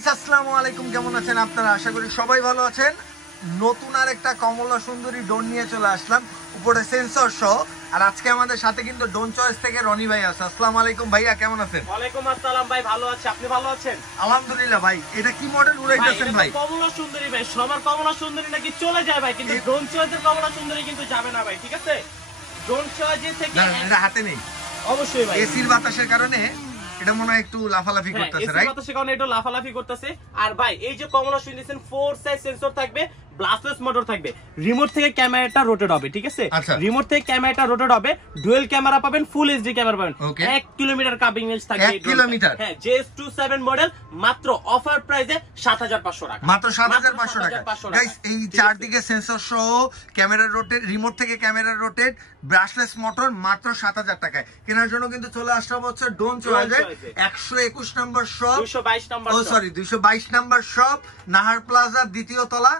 Guys আসসালামু আলাইকুম, কেমন আছেন আপনারা? আশা করি সবাই ভালো আছেন। নতুন আর একটা কমলা সুন্দরী ড্রোন নিয়ে চলে আসলাম, উপরে সেন্সর সহ। আর আজকে আমাদের সাথে কিন্তু ড্রোন চয়েস থেকে রনি ভাই আছে। আসসালামু আলাইকুম ভাইয়া, কেমন আছেন? ওয়ালাইকুম আসসালাম ভাই, ভালো আছি, আপনি ভালো আছেন? আলহামদুলিল্লাহ ভাই। এটা কি মডেল উড়াইতেছেন ভাই? কমলা সুন্দরী ভাই, সবার কমলা সুন্দরী নাকি চলে যায় ভাই, কিন্তু ড্রোন চয়েসের কমলা সুন্দরী কিন্তু যাবে না ভাই, ঠিক আছে? ড্রোন চয়েস থেকে এটা হাতে নেই অবশ্যই ভাই, এসির বাতাসের কারণে এটা মনে হয় একটু লাফালাফি করতেছে, রাইট? বাতাসের কারণে একটু লাফালাফি করতেছে। আর ভাই এই যে কমলা শুনছেন 4 সাইজ সেন্সর থাকবে, ব্লাস্টলেস মোটর থাকবে, রিমোট থেকে ক্যামেরাটা রোটেট হবে, ঠিক আছে? রিমোট থেকে ক্যামেরাটা রোটেট হবে, ডুয়াল ক্যামেরা পাবেন, ফুল এইচডি ক্যামেরা পাবেন, 1 কিলোমিটার কাভিং রেঞ্জ থাকবে। 1 কিলোমিটার, হ্যাঁ, JS27 মডেল, মাত্র অফার প্রাইসে 7500 টাকা, মাত্র 7500 টাকা। গাইস এই চারদিকে সেন্সর সহ ক্যামেরা রোটেট, রিমোট থেকে ক্যামেরা রোটেট, ব্রাশলেস মোটর মাত্র 7000 টাকায়। কেনার জন্য কিন্তু চলে আসতে হবে হচ্ছে ড্রোন চয়েস 121 নম্বর শপ, 222 নম্বর, 222 নম্বর শপ, নাহার প্লাজা, দ্বিতীয় তলা,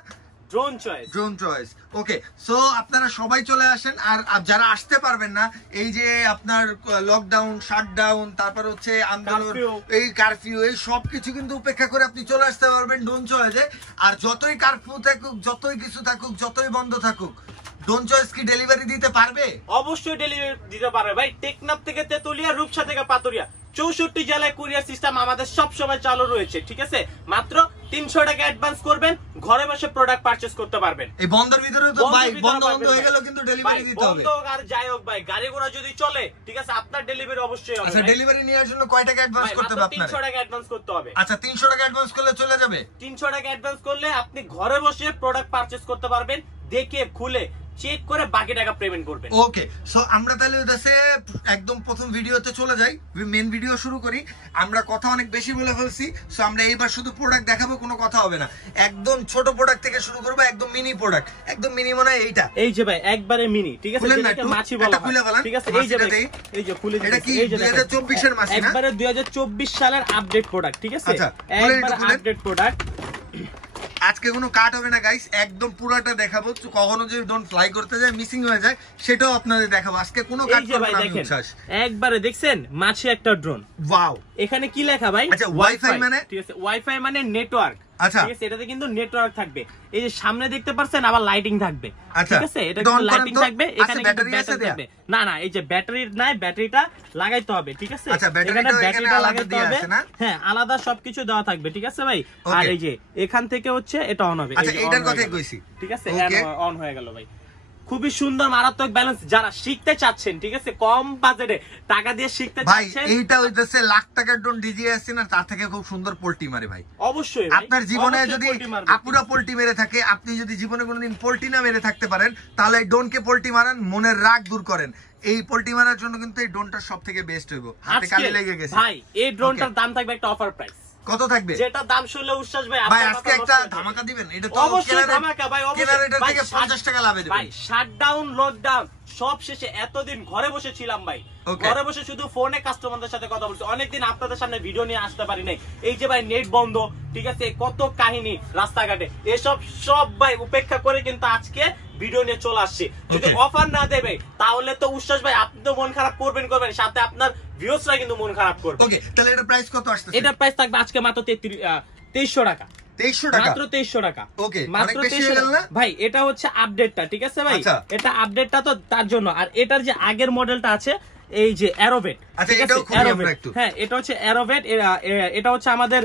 ড্রোন চয়েস। ওকে, সো আপনারা সবাই চলে আসেন। আর যারা আসতে পারবেন না, এই যে আপনার লকডাউন, শাটডাউন, তারপর হচ্ছে আন্দোলন, এই কারফিউ, এই সব কিছু কিন্তু উপেক্ষা করে আপনি চলে আসতে পারবেন ড্রোন চয়েসে। আর যতই কারফিউ থাকুক, যতই কিছু থাকুক, যতই বন্ধ থাকুক, ড্রোন চয়েস কি ডেলিভারি দিতে পারবে? অবশ্যই ডেলিভারি দিতে পারবে ভাই। টেকনাফ থেকে তেতুলিয়া, রূপসা থেকে পাতুরিয়া, 64 জেলায় কুরিয়ার সিস্টেম আমাদের সব সময় চালু রয়েছে, ঠিক আছে? মাত্র 300 টাকা অ্যাডভান্স করবেন, ঘরে বসে প্রোডাক্ট পারচেজ করতে পারবেন। এই বন্ধের ভিতরে তো ভাই বন্ধ হয়ে গেল, কিন্তু ডেলিভারি দিতে হবে। বন্ধ আর যাই হোক ভাই, গাড়ি ঘোড়া যদি চলে, ঠিক আছে, আপনার ডেলিভারি অবশ্যই হবে। আচ্ছা, ডেলিভারি নেওয়ার জন্য কয় টাকা অ্যাডভান্স করতে হবে আপনার? 300 টাকা অ্যাডভান্স করতে হবে। আচ্ছা, 300 টাকা অ্যাডভান্স করলে চলে যাবে। 300 টাকা অ্যাডভান্স করলে আপনি ঘরে বসে প্রোডাক্ট পারচেজ করতে পারবেন, দেখে খুলে চেক করে বাকি টাকা পেমেন্ট করবেন। ওকে, সো আমরা তাহলে ওদেশে একদম প্রথম ভিডিওতে চলে যাই, মেন ভিডিও শুরু করি। আমরা কথা অনেক বেশি বলে ফেলছি, সো আমরা এইবার শুধু প্রোডাক্ট দেখাবো, কোনো কথা হবে না। একদম ছোট প্রোডাক্ট থেকে শুরু করবো, একদম মিনি প্রোডাক্ট, একদম মিনি মনে হয় এইটা। এই যে ভাই একবারে মিনি, ঠিক আছে? যেটাকে মাছি বলা হয়, ঠিক আছে? এই যে ভাই, এই যে খুলে এটা কি 2024 এর মাছি না? একবারে 2024 সালের আপডেট প্রোডাক্ট, ঠিক আছে? আচ্ছা, একবারে আপডেট প্রোডাক্ট। আজকে কোনো কাট হবে না গাইস, একদম পুরোটা দেখাবো। কখনো যদি ড্রোন ফ্লাই করতে যায়, মিসিং হয়ে যায়, সেটাও আপনাদের দেখাবো। আজকে কোনো কাট করব না আমি। একবারে দেখছেন মাছি একটা ড্রোন। ওয়াও, এখানে কি লেখা ভাই? আচ্ছা, ওয়াইফাই মানে? ঠিক আছে, ওয়াইফাই মানে নেটওয়ার্ক। আচ্ছা, ঠিক আছে, এটাতে কিন্তু নেটওয়ার্ক থাকবে। এই যে সামনে দেখতে পাচ্ছেন, আবার লাইটিং থাকবে, ঠিক আছে? এটা কিন্তু লাইটিং থাকবে, এখানে কিন্তু ব্যাটারি থাকবে। না না, এই যে ব্যাটারি নাই, ব্যাটারিটা লাগাইতে হবে, ঠিক আছে? এখানে ব্যাটারিটা লাগাইতে হবে, হ্যাঁ, আলাদা সবকিছু দেওয়া থাকবে, ঠিক আছে ভাই? আর এই যে এখান থেকে হচ্ছে এটা অন হবে। আচ্ছা, এটার কথাই কইছি, ঠিক আছে? অন হয়ে গেল ভাই। খুবই সুন্দর, মারাত্মক ব্যালেন্স। যারা শিখতে চাচ্ছেন, ঠিক আছে, কম বাজেটে টাকা দিয়ে শিখতে চাচ্ছেন, ভাই এইটা হইতেছে লাখ টাকার ড্রোন ডিজিআই আছে না, তার থেকে খুব সুন্দর পোল্টি মারে ভাই। অবশ্যই আপনার জীবনে যদি আপুরা পোল্টি মেরে থাকে, আপনি যদি জীবনে কোনোদিন পোল্টি না মেরে থাকতে পারেন, তাহলে এই ড্রোনকে পোল্টি মারান, মনের রাগ দূর করেন। এই পোল্টি মারার জন্য কিন্তু এই ড্রোনটা সবথেকে বেস্ট হইব। হাতে কালি লেগে গেছে ভাই। এই ড্রোনটার দাম থাকবে একটা অফার প্রাইস। কত থাকবে? যেটা দাম শুনলে উচ্ছ্বাস ভাই, ভাই আজকে একটা ধামাকা দিবেন। এটা তো অবশ্যই ধামাকা ভাই, অবশ্যই এটা থেকে 50 টাকা লাভ দিবেন ভাই। শাটডাউন, লকডাউন সব শেষে এতদিন ঘরে বসে ছিলাম ভাই, ঘরে বসে শুধু ফোনে কাস্টমারদের সাথে কথা বলছি। অনেকদিন আপনাদের সামনে ভিডিও নিয়ে আসতে পারি নাই। এই যে ভাই নেট বন্ধ, ঠিক আছে, কত কাহিনী রাস্তাঘাটে, এসব সব ভাই উপেক্ষা করে কিন্তু আজকে ভিডিও নিয়ে চলে আসছি। যদি অফার না দেবে, তাহলে তো উচ্ছ্বাস ভাই আপনি তো মন খারাপ করবেন, সাথে আপনার ভিউয়ার্সরা কিন্তু মন খারাপ করবে। ওকে, তাহলে এটার প্রাইস কত আসছে? এটার প্রাইস থাকবে আজকে মাত্র 2300 টাকা। 2300 টাকা, মাত্র 2300 টাকা। ওকে, মাত্র 2300 টাকা ভাই। এটা হচ্ছে আপডেটটা, ঠিক আছে ভাই? এটা আপডেটটা তো তার জন্য। আর এটার যে আগের মডেলটা আছে, এই যে অ্যারোভেট, ঠিক আছে, অ্যারোভেট, হ্যাঁ, এটা হচ্ছে অ্যারোভেট। এটা হচ্ছে আমাদের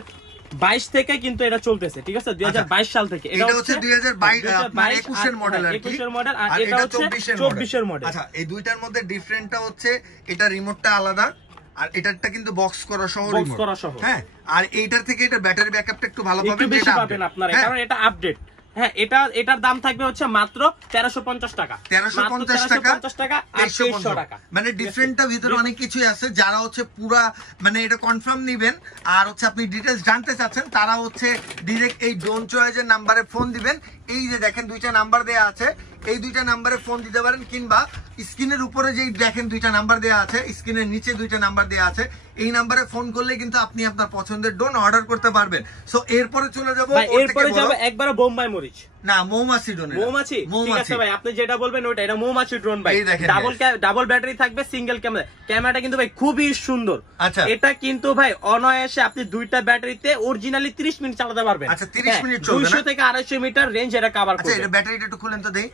22 থেকে কিন্তু এটা চলতেছে, ঠিক আছে? 2022 সাল থেকে। এটা হচ্ছে 2021 এর মডেল, আর 21 এর মডেল, আর এটা হচ্ছে 24 এর মডেল। আচ্ছা, এই দুইটার মধ্যে ডিফারেন্টটা হচ্ছে এটা রিমোটটা আলাদা, আর এটারটা কিন্তু বক্স করা সহ রিমোট, হ্যাঁ। আর এইটার থেকে এটা ব্যাটারি ব্যাকআপটা একটু ভালো পাবেন, বেশি পাবেন আপনারা, কারণ এটা আপডেট। হ্যাঁ, এটার দাম থাকবে হচ্ছে মাত্র 1350 টাকা। 1350 টাকা, 2300 টাকা। মানে ডিফারেন্টটা ভিতরে অনেক কিছু আছে। যারা হচ্ছে পুরা মানে এটা কনফার্ম নিবেন, আর হচ্ছে আপনি ডিটেইলস জানতে চাচ্ছেন, তারা হচ্ছে ডাইরেক্ট এই ড্রোন চয়েসের নাম্বারে ফোন দিবেন। এই যে দেখেন দুইটা নাম্বার দেয়া আছে, এই দুইটা নাম্বারে ফোন দিতে পারেন, কিংবা স্ক্রিনের উপরে যেই দেখেন দুইটা নাম্বার দেয়া আছে, স্ক্রিনের নিচে দুইটা নাম্বার দেয়া আছে, এই নাম্বারে ফোন করলে কিন্তু আপনি আপনার পছন্দের ড্রোন অর্ডার করতে পারবেন। সো এরপরে চলে যাব, এরপরে যাব একবারে বোম্বাই মরিচ, না মৌমাছি ড্রোন, মৌমাছি। ঠিক আছে ভাই, আপনি যেটা বলবেন ওটা, এটা মৌমাছি ড্রোন ভাই। ডাবল ব্যাটারি থাকবে, সিঙ্গেল ক্যামেরা, ক্যামেরাটা কিন্তু ভাই খুবই সুন্দর। আচ্ছা, এটা কিন্তু ভাই অনায়াসে আপনি দুইটা ব্যাটারিতে অরিজিনালি 30 মিনিট চালাতে পারবেন। আচ্ছা 30 মিনিট চলবে, 200 থেকে 250 মিটার রেঞ্জ এটা কভার করবে। আচ্ছা এটা ব্যাটারিটা একটু খুলেন তো দেই।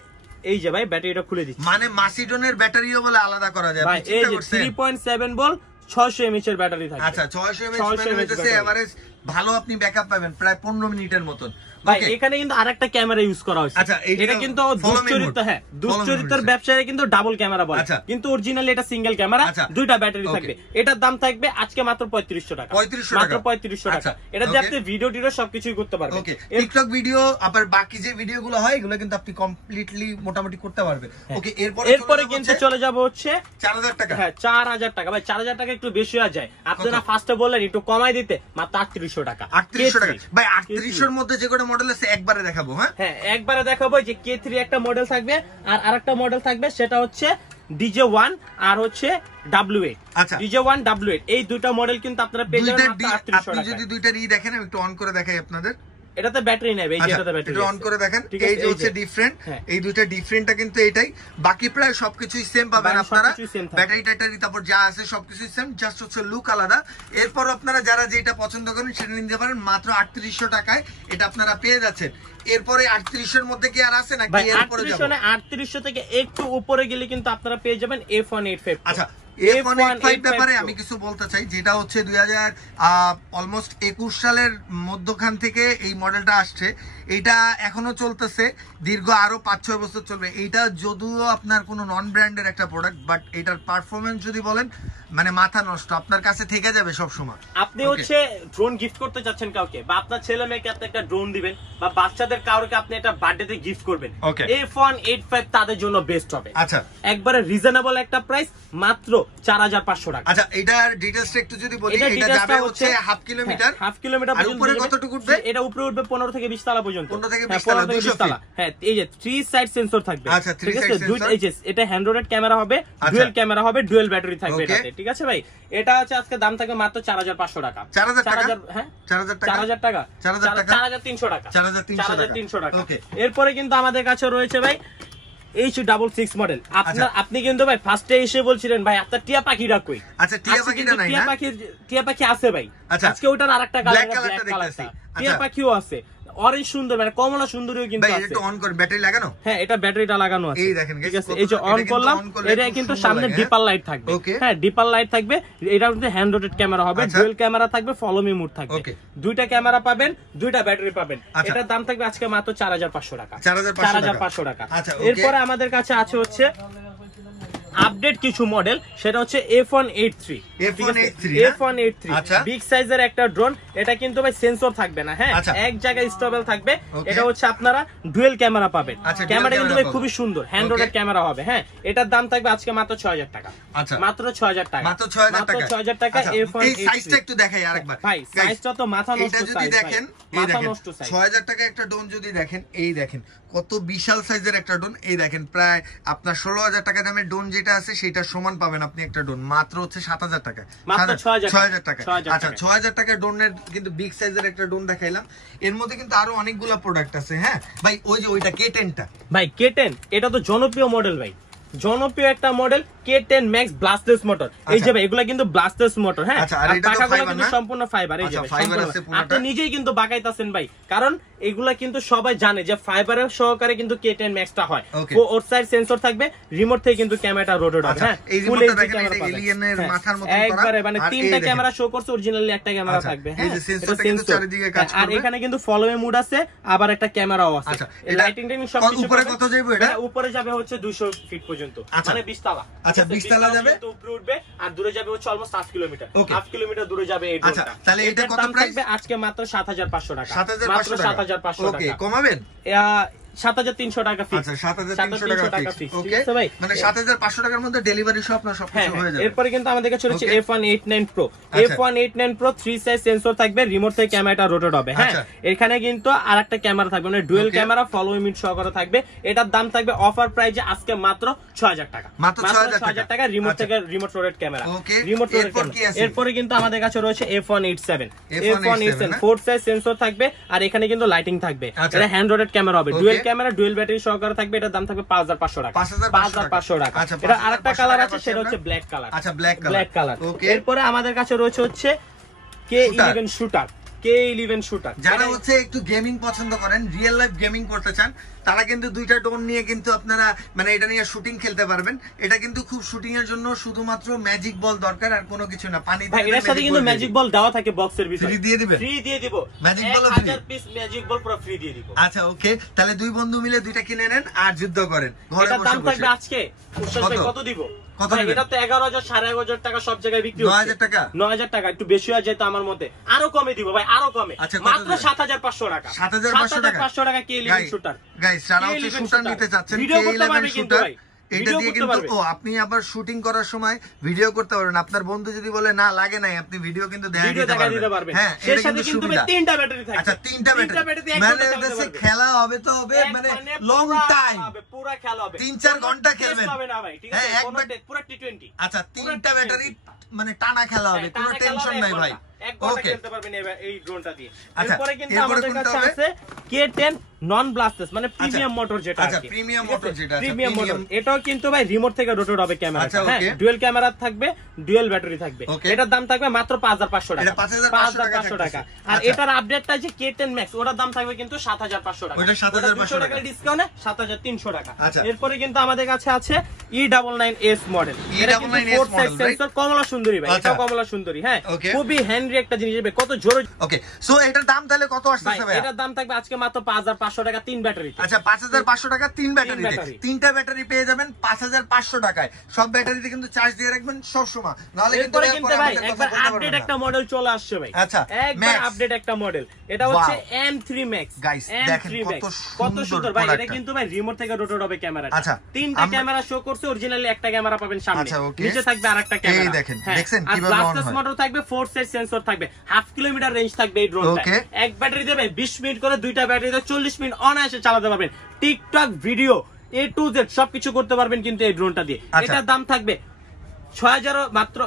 এই যে ভাই ব্যাটারিটা খুলে দিচ্ছি, মানে মাসিডনের ব্যাটারিও বলে আলাদা করা যায় ভাই। এই যে 3.7 ভোল্ট 600 mAh এর ব্যাটারি থাকবে। আচ্ছা 600 mAh হইতেছে এভারেজ ভালো, আপনি ব্যাকআপ পাবেন প্রায় 15 মিনিটের মতন। ভাই এখানে কিন্তু আরেকটা ক্যামেরা ইউজ করা হয়েছে। আচ্ছা এটা কিন্তু দুশ্চরিত্রের ব্যবসায়ী কিন্তু ডাবল ক্যামেরা বলে, কিন্তু অরিজিনালি এটা সিঙ্গেল ক্যামেরা, দুইটা ব্যাটারি থাকবে। এটার দাম থাকবে আজকে মাত্র 3500 টাকা, মাত্র 3500 টাকা। এটা দিয়ে আপনি ভিডিও টিডিও সবকিছুই করতে পারবেন। ওকে, টিকটক ভিডিও আবার বাকি যে ভিডিওগুলো হয় এগুলো কিন্তু আপনি কমপ্লিটলি মোটামুটি করতে পারবেন। ওকে, এরপরে কিন্তু চলে যাব হচ্ছে 4000 টাকা। হ্যাঁ 4000 টাকা। ভাই 4000 টাকা একটু বেশি হয়ে যায়, আপনারা ফার্স্টে বললেন একটু কমাই দিতে, মাত্র 3800 টাকা। 3800 টাকা ভাই, 3800 এর মধ্যে যে কোটা মডেল আছে একবারে দেখাবো। হ্যাঁ একবারে দেখাবো। যে K3 একটা মডেল থাকবে, আর আরেকটা মডেল থাকবে, সেটা হচ্ছে DJ1 আর হচ্ছে W8। আচ্ছা DJ1 W8 এই দুইটা মডেল কিন্তু আপনারা পেয়ে যাবেন মাত্র 3800 টাকা। আপনি যদি দুইটা দেখেন, আমি একটু অন করে দেখাই আপনাদের। এটাতে ব্যাটারি নেবে, এই যে এটাতে ব্যাটারি এটা অন করে দেখেন, এই যে হচ্ছে ডিফারেন্ট, এই দুইটা ডিফারেন্টটা কিন্তু এটাই, বাকি প্রায় সবকিছুই সেম পাবেন আপনারা। ব্যাটারি টাইটারি তারপর যা আছে সবকিছু সেম, জাস্ট হচ্ছে লুক আলাদা। এরপর আপনারা যারা যেটা পছন্দ করেন সেটা নিতে পারেন মাত্র 3800 টাকায়, এটা আপনারা পেয়ে যাচ্ছেন। এরপরে 3800 এর মধ্যে কি আর আছে নাকি? এরপরে যাব 3800 থেকে একটু উপরে গেলে কিন্তু আপনারা পেয়ে যাবেন F185। আচ্ছা F185 ব্যাপারে আমি কিছু বলতে চাই, যেটা হচ্ছে 2021 সালের মধ্যখান থেকে এই মডেলটা আসছে। এটা এখনো চলতেছে, দীর্ঘ আরো 5-6 বছর চলবে। এইটা যদিও আপনার কোনো নন ব্র্যান্ডের একটা প্রোডাক্ট, বাট এটার পারফরমেন্স যদি বলেন মানে মাথা নষ্ট, আপনার কাছে থেকে যাবে সব সময়। আপনি হচ্ছে ড্রোন গিফট করতে যাচ্ছেন কাউকে, বা আপনার ছেলে মেয়েকে আপনি একটা ড্রোন দিবেন, বা বাচ্চাদের কাউকে আপনি একটা বার্থডেতে গিফট করবেন, F185 তাদের জন্য বেস্ট হবে। আচ্ছা একবারে রিজনেবল একটা প্রাইস, মাত্র 4500 টাকা। আচ্ছা এটার ডিটেইলসটা একটু যদি বলি, এটা যাবে হচ্ছে হাফ কিলোমিটার, হাফ কিলোমিটার আর উপরে কতটুকু উঠবে? এটা উপরে উঠবে 15 থেকে 20 তলা পর্যন্ত। 15 থেকে 20 তলা, 200 ফিট। হ্যাঁ এই যে 3 সাইড সেন্সর থাকবে। আচ্ছা 3 সাইড সেন্সর, এই যে এটা হ্যান্ড রোটেড ক্যামেরা হবে, ডুয়াল ক্যামেরা হবে, ডুয়াল ব্যাটারি থাকবে এটাতে। ঠিক আছে ভাই, এটা হচ্ছে আজকে দাম থাকবে মাত্র 4500 টাকা। 4000 টাকা, হ্যাঁ 4000 টাকা, 4000 টাকা, 4300 টাকা, 4300 টাকা। এরপরে কিন্তু আমাদের কাছে রয়েছে ভাই H66 মডেল। আপনি কিন্তু ভাই ফার্স্টে এসে বলছিলেন ভাই আপনার টিয়া পাখিটা কই? আচ্ছা টিয়া পাখিটা নাই না? টিয়া পাখি আছে ভাই, আজকে ওটার আরেকটা কালার, ব্ল্যাক কালারটা টিয়া পাখিও আছে, অরেঞ্জ সুন্দর, মানে কমলা সুন্দরীও কিন্তু আছে। ভাই এটা অন করে ব্যাটারি লাগানো? হ্যাঁ এটা ব্যাটারিটা লাগানো আছে, এই দেখেন। ঠিক আছে, এই যে অন করলাম, এটা কিন্তু সামনে ডিপার লাইট থাকবে। হ্যাঁ ডিপার লাইট থাকবে, এটা কিন্তু হ্যান্ড রোটেড ক্যামেরা হবে, ডুয়াল ক্যামেরা থাকবে, ফলো মি মোড থাকবে, দুইটা ক্যামেরা পাবেন, দুইটা ব্যাটারি পাবেন। এটার দাম থাকবে আজকে মাত্র 4500 টাকা, 4500 টাকা। এরপরে আমাদের কাছে আছে হচ্ছে আপডেট কিছু মডেল, সেটা হচ্ছে F183। বিগ সাইজের একটা ড্রোন, এটা কিন্তু ভাই সেন্সর থাকবে না, হ্যাঁ এক জায়গায় স্টেবল থাকবে। এটা হচ্ছে আপনারা ডুয়াল ক্যামেরা পাবেন, ক্যামেরা কিন্তু ভাই খুবই সুন্দর, হ্যান্ড রোটেড ক্যামেরা হবে। হ্যাঁ এটার দাম থাকবে আজকে মাত্র 6000 টাকা, মাত্র 6000 টাকা, মাত্র 6000 টাকা। F183 এই সাইজটা একটু দেখাই আরেকবার ভাই, সাইজটা তো মাথা নষ্ট সাইজ। এটা যদি দেখেন, এই দেখেন 6000 টাকা একটা ড্রোন যদি দেখেন, এই দেখেন কত বিশাল সাইজের একটা ড্রোন। এই দেখেন প্রায় আপনার 16000 টাকা দামের ড্রোন যেটা আছে সেটা সমান পাবেন আপনি একটা ড্রোন মাত্র হচ্ছে 7000 টাকা, 6000 টাকা। আচ্ছা 6000 টাকার ড্রোনের কিন্তু বিগ সাইজের একটা ড্রোন দেখাইলাম। এর মধ্যে কিন্তু আরো অনেকগুলো প্রোডাক্ট আছে। হ্যাঁ ভাই ওই যে ওইটা K10টা, ভাই K10 এটা তো জনপ্রিয় মডেল ভাই, জনপ্রিয় একটা মডেল K10 Max ব্লাস্টলেস মোটর। এই যে ভাই এগুলা কিন্তু ব্লাস্টলেস মোটর, হ্যাঁ আর পাখাগুলো কিন্তু সম্পূর্ণ ফাইবার। এই যে আপনি নিজেই কিন্তু বাগাইতাছেন ভাই, কারণ এগুলা কিন্তু সবাই জানে যে ফাইবারের সহকারে কিন্তু K10 Max টা হয়। ওর সাইড সেন্সর থাকবে, রিমোট থেকে কিন্তু ক্যামেরাটা রোটেট হবে। হ্যাঁ ফুল এইচডি ক্যামেরা পাবেন, এলিয়েনের মাথার মতো করা, একবারে মানে তিনটা ক্যামেরা শো করছে, অরিজিনালি একটা ক্যামেরা থাকবে। হ্যাঁ এই যে সেন্সরটা কিন্তু চারিদিকে কাজ করবে, আর এখানে কিন্তু ফলো মি মোড আছে, আবার একটা ক্যামেরাও আছে। লাইটিং টেকনিক সবকিছু। উপরে কত যাবে এটা? উপরে যাবে হচ্ছে 200 ফিট পর্যন্ত, মানে 20 তলা। আচ্ছা 20 তলা যাবে, তো উপরে উঠবে, আর দূরে যাবে হচ্ছে অলমোস্ট 8 কিলোমিটার, 8 কিলোমিটার দূরে যাবে এই ড্রোনটা। আচ্ছা তাহলে এটা কত প্রাইস? আজকে মাত্র 7500 টাকা, 7500 টাকা। 7500 টাকা। ওকে কমাবেন? 7,300 টাকা ফিক্স। আচ্ছা 7,300 টাকা ফিক্স। ওকে ভাই মানে 7,500 টাকার মধ্যে ডেলিভারি সহ আপনার সবকিছু হয়ে যাবে। এরপরে কিন্তু আমাদের কাছে রয়েছে F189 Pro। F189 Pro 3 size sensor থাকবে, রিমোট থেকে ক্যামেরাটা রোটেট হবে। হ্যাঁ এখানে কিন্তু আরেকটা ক্যামেরা থাকবে, মানে ডুয়াল ক্যামেরা ফলো ইমিট সহকারে থাকবে। এটার দাম থাকবে অফার প্রাইসে আজকে মাত্র 6,000 টাকা। মাত্র 6,000 টাকা রিমোট থেকে remote rotate camera. Remote rotate camera. এরপরে কিন্তু আমাদের কাছে রয়েছে F187 4 সাইজ সেন্সর থাকবে, আর এখানে কিন্তু লাইটিং থাকবে। এটা হ্যান্ড রোটেট ক্যামেরা হবে, ডুয়াল ক্যামেরা ডুয়াল ব্যাটারি সহকারে থাকবে। এটার দাম থাকবে 5,500 টাকা। 5,500 টাকা। এটা আরেকটা কালার আছে, সেটা হচ্ছে ব্ল্যাক কালার। আচ্ছা ব্ল্যাক কালার। এরপরে আমাদের কাছে রয়েছে K11 শুটার। K11 শুটার যারা হচ্ছে একটু গেমিং পছন্দ করেন, রিয়েল লাইফ গেমিং করতে চান, তারা কিন্তু দুইটা ড্রোন নিয়ে কিন্তু আপনারা মানে এটা নিয়ে শুটিং খেলতে পারবেন। এটা কিন্তু খুব শুটিং এর জন্য শুধুমাত্র ম্যাজিক বল দরকার, আর কোনো কিছু না। পানি ভাই এর সাথে কিন্তু ম্যাজিক বল দেওয়া থাকে বক্সের ভিতরে। ফ্রি দিয়ে দিবেন? ফ্রি দিয়ে দিব। Magic ball free, 1000 piece magic ball পুরো ফ্রি দিয়ে দিব। আচ্ছা ওকে, তাহলে দুই বন্ধু মিলে দুইটা কিনে নেন আর যুদ্ধ করেন ঘরে বসে বসে। এটা দাম থাকবে আজকে কত দিব? এটা তো 11,000 11,500 টাকা সব জায়গায় বিক্রি হচ্ছে। 9,000 টাকা 9,000 টাকা একটু বেশি হয়ে যায় তো আমার মতে। আরো কমে দিব ভাই, আরো কমে। মাত্র 7,500 টাকা। 7,500 টাকা K11 শুটার। গাইস যারা হচ্ছে শুটার নিতে চাচ্ছেন, K11 শুটার এটা দিয়ে কিন্তু আপনি আবার শুটিং করার সময় ভিডিও করতে পারবেন। আপনার বন্ধু যদি বলে না লাগে নাই, আপনি ভিডিও কিন্তু দেখাই দিতে পারবেন। হ্যাঁ এর সাথে কিন্তু 3টা ব্যাটারি থাকবে। আচ্ছা 3টা ব্যাটারি মানে এটাতে খেলা হবে তো হবে, মানে লং টাইম পুরো খেলা হবে, 3-4 ঘন্টা খেলবেন। হবে না ভাই, ঠিক আছে পুরো T20। আচ্ছা 3টা ব্যাটারি মানে টানা খেলা হবে, কোনো টেনশন নাই ভাই। এক ঘন্টা খেলতে পারবেন এই ড্রোনটা দিয়ে। এরপরে কিন্তু আমাদের কাছে আছে K10 নন ব্লাস্টেস, মানে প্রিমিয়াম মোটর যেটা। আচ্ছা প্রিমিয়াম মোটর যেটা, প্রিমিয়াম মোটর। এটাও কিন্তু ভাই রিমোট থেকে রোটেট হবে ক্যামেরা। হ্যাঁ ডুয়াল ক্যামেরা থাকবে, ডুয়াল ব্যাটারি থাকবে। এটার দাম থাকবে মাত্র 5,500 টাকা। এটা 5,500 টাকা। আর এটার আপডেটটা যে K10 Max, ওটার দাম থাকবে কিন্তু 7,500 টাকা। ওটা 7,500 টাকা ডিসকাউন্টে 7,300 টাকা। এরপরে কিন্তু আমাদের কাছে আছে E99S মডেল। এটা কিন্তু 4 সাইজ সেন্সর, কমলা সুন্দরী ভাই। এটা কমলা সুন্দরী। হ্যাঁ খুবই হ্যান্ডি একটা জিনিস। কত জোরে। ওকে সো এটার দাম তাহলে কত আসছে ভাই? এটার দাম থাকবে আজকে মাত্র 5,500 টাকা 3 ব্যাটারি। আচ্ছা 5,500 টাকা 3 ব্যাটারিতে। 3টা ব্যাটারি পেয়ে যাবেন 5,500 টাকায়। সব ব্যাটারিতে কিন্তু চার্জ দিয়ে রাখবেন সব সময়, নালে কিন্তু ভাই একবার আপডেট একটা মডেল চলে আসছে ভাই। আচ্ছা একবার আপডেট একটা মডেল, এটা হচ্ছে M3 Max। গাইস দেখেন কত সুন্দর ভাই। এটা কিন্তু ভাই রিমোট থেকে রোটেট হবে ক্যামেরাটা। আচ্ছা 3টা ক্যামেরা শো করছে, অরিজিনালি একটা ক্যামেরা পাবেন সামনে, নিচে থাকবে আরেকটা ক্যামেরা। এই দেখেন দেখছেন কিভাবে অন হয়। মোটর থাকবে, 4 সাইজ সেন্সর থাকবে, 1/2 কিলোমিটার রেঞ্জ থাকবে এই ড্রোনটা। এক ব্যাটারি দেবে 20 মিনিট করে, দুইটা ব্যাটারি দিয়ে 40 মিনিট অনায়াসে চালাতে পারবেন। TikTok video A to Z সবকিছু করতে পারবেন কিন্তু এই ড্রোনটা দিয়ে। এটার দাম থাকবে 6,000 মাত্র।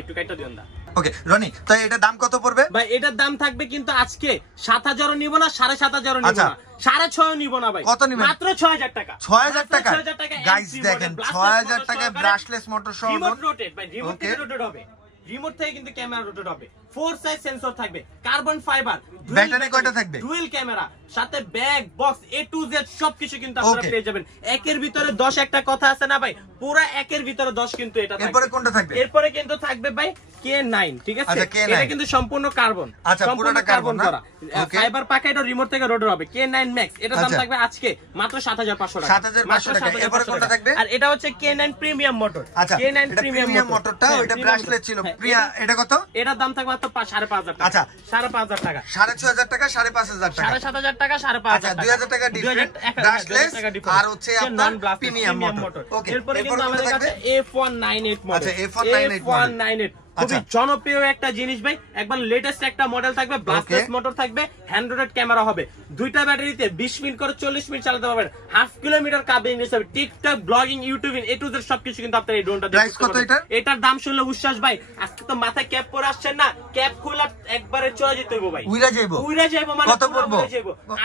একটু কাইটা দিন না। ওকে রনি, তাই এটার দাম কত পড়বে ভাই? এটার দাম থাকবে কিন্তু আজকে 7,000 নিব না, 7,500 নিব না, 6,500 নিব না ভাই। কত নিবেন? মাত্র 6,000 টাকা। 6,000 টাকা গাইস দেখেন, 6,000 টাকায় ব্রাশলেস মোটর সহ রিমোট রোটেট ভাই, রিমোট থেকে রোটেট হবে। রিমোট থেকে কিন্তু ক্যামেরা রোটেট হবে, 4 সাইজ সেন্সর থাকবে, কার্বন ফাইবার, ব্যাটারি কয়টা থাকবে, ডুয়াল ক্যামেরা, সাথে bag box A to Z সবকিছু কিন্তু আপনারা পেয়ে যাবেন। একের ভিতরে 10 একটা কথা আছে না ভাই, পুরো একের ভিতরে 10 কিন্তু এটা থাকবে। এরপরে কোনটা থাকবে? এরপরে কিন্তু থাকবে ভাই K9, ঠিক আছে? এটা কিন্তু সম্পূর্ণ কার্বন, সম্পূর্ণ কার্বন করা ফাইবার পাকা। এটা রিমোট থেকে রোটেট হবে, K9 Max। এটা দাম থাকবে আজকে মাত্র 7,500 টাকা। 7,500 টাকা। এরপরে কোনটা থাকবে? আর এটা হচ্ছে K9 প্রিমিয়াম মোটর। আচ্ছা K9 প্রিমিয়াম মোটরটা, ওটা ব্রাশলেস ছিল প্রিয়া। এটা কত? এটার দাম থাকবে মাত্র 5,500 টাকা। আচ্ছা 5,500 টাকা, 6,500 টাকা, 5,500 টাকা, 7,500 টাকা, 5,500 টাকা, 2,000 টাকা ডিফারেন্ট ব্রাশলেস আর হচ্ছে আপনার প্রিমিয়াম মোটর। ওকে এরপরে কিন্তু আমাদের কাছে F198 মডেল। আচ্ছা F198 খুবই জনপ্রিয় একটা জিনিস ভাই, একবার লেটেস্ট একটা মডেল থাকবে, ব্লাস্টলেস মোটর থাকবে, হ্যান্ড রোটেট ক্যামেরা হবে, দুইটা ব্যাটারিতে 20 মিনিট করে 40 মিনিট চালাতে পারবেন, 1/2 কিলোমিটার কাভারেজ হবে, TikTok, blogging, YouTubing A to Z সবকিছু কিন্তু আপনারা এই ড্রোনটা দিয়ে করতে পারবেন। এটার দাম শুনলে উচ্ছ্বাস ভাই, আজকে তো মাথায় ক্যাপ পরে আসছেন না, ক্যাপ খোলা একবারে চলে যেতে হবে ভাই, উইরা যাইবো মানে কত পড়বো?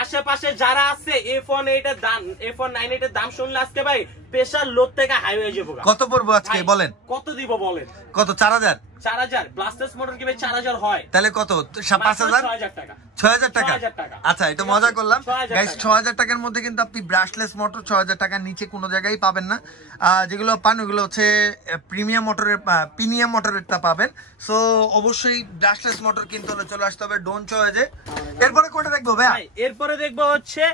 আশেপাশে যারা আছে F198 এর দাম, F198 এর দাম শুনলে আজকে ভাই প্রেসার লোড থেকে হাই হয়ে যাবো। কত পড়বো আজকে বলেন? কত দিব বলেন? কত? 4,000 4,000 ব্লাস্টেস মোটর কি ভাই 4,000 হয়? তাহলে কত? 5,000 6,000 টাকা। 6,000 টাকা। আচ্ছা এটা মজা করলাম গাইস, 6,000 টাকার মধ্যে কিন্তু আপনি ব্রাশলেস মোটর 6,000 টাকার নিচে কোনো জায়গায় পাবেন না। যেগুলো পান ওগুলো হচ্ছে প্রিমিয়াম মোটরেরটা পাবেন। সো অবশ্যই ব্রাশলেস মোটর কিনতে হলে চলে আসতে হবে ডোন চয়েজে। এরপরে কোনটা দেখবো ভাই? এরপরে দেখবো হচ্ছে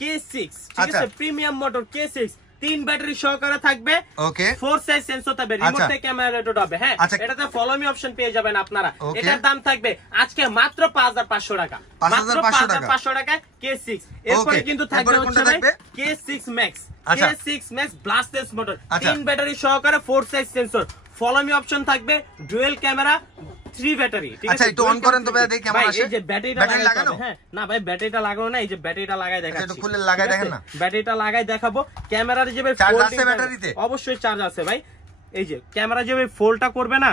K6, ঠিক আছে? প্রিমিয়াম মোটর K6 3 ব্যাটারি সহকারে থাকবে। ওকে 4 সাইজ সেন্সর থাকবে, রিমোট থেকে ক্যামেরা রোটেট হবে। হ্যাঁ, এটাতে ফলো মি অপশন পেয়ে যাবেন আপনারা। এটার দাম থাকবে আজকে মাত্র 5500 টাকা, মাত্র 5500 টাকা K6। এরপরে কিন্তু থাকবে হচ্ছে ভাই K6 Max, K6 Max ব্লাস্টলেস motor, 3 battery সহকারে 4 size sensor, follow me option থাকবে, ডুয়াল ক্যামেরা, 3 ব্যাটারি। ঠিক আছে, আচ্ছা একটু অন করেন তো ভাই, দেখি কেমন আসে। এই যে ব্যাটারিটা লাগানো, হ্যাঁ না ভাই ব্যাটারিটা লাগানো না, এই যে ব্যাটারিটা লাগাই দেখাচ্ছি। একটু খুলে লাগাই দেখেন না, ব্যাটারিটা লাগাই দেখাবো। ক্যামেরার যে ভাই চার্জ আছে ব্যাটারিতে, অবশ্যই চার্জ আছে ভাই। এই যে ক্যামেরা যে ভাই ফোল্ডটা করবে না,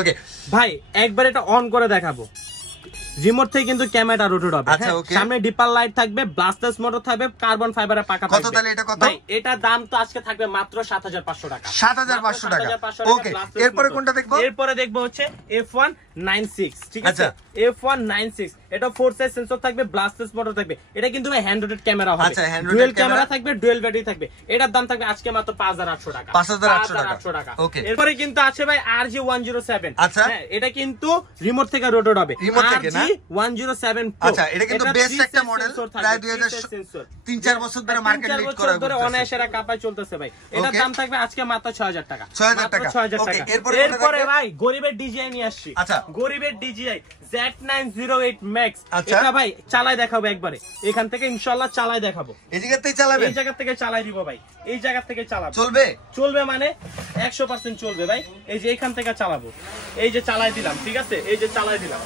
ওকে ভাই একবার এটা অন করে দেখাবো। রিমোট থেকে কিন্তু ক্যামেরা রোটেট হবে। সামনে ডিপার লাইট থাকবে, ব্লাস্টলেস মোটর থাকবে, কার্বন ফাইবারের পাকা থাকবে। কত তাহলে এটা কত? ভাই এটা দাম তো আজকে থাকবে মাত্র 7500 টাকা, 7500 টাকা। ওকে এরপরে কোনটা দেখবো? এরপরে দেখবো হচ্ছে F196। ঠিক আছে, F196 এটা 4 সাইজ সেন্সর থাকবে, ব্লাস্টলেস মোটর থাকবে। এটা কিন্তু ভাই হ্যান্ড রোটেট ক্যামেরা হবে, ডুয়াল ক্যামেরা থাকবে, ডুয়াল ব্যাটারি থাকবে। এটার দাম থাকবে আজকে মাত্র 5800 টাকা, 5800 টাকা। ওকে এরপরে কিন্তু আছে ভাই RG107। হ্যাঁ এটা কিন্তু রিমোট থেকে রোটেট হবে, রিমোট থেকে না, 107 Pro। আচ্ছা এটা কিন্তু বেস্ট একটা মডেল, প্রায় 2003-4 বছর ধরে মার্কেট লিড করে ধরে অনায়াসেরা কাপায় চলতেছে ভাই। এটার দাম থাকবে আজকে মাত্র 6000 টাকা, 6000 টাকা। 6000 টাকা। এরপরে ভাই গরিবের DJI নিয়ে আসছি। আচ্ছা গরিবের DJI Z908 Max, এটা ভাই চালাই দেখাবো একবারে, এখান থেকে ইনশাআল্লাহ চালাই দেখাবো। এই জায়গা থেকে চালাবেন? এই জায়গা থেকে চালাই দিব ভাই, এই জায়গা থেকে চালাবো। চলবে? চলবে মানে 100% চলবে ভাই। এই যে এখান থেকে চালাবো, এই যে চালাই দিলাম, ঠিক আছে, এই যে চালাই দিলাম